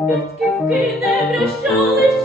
Батьківки не вращали.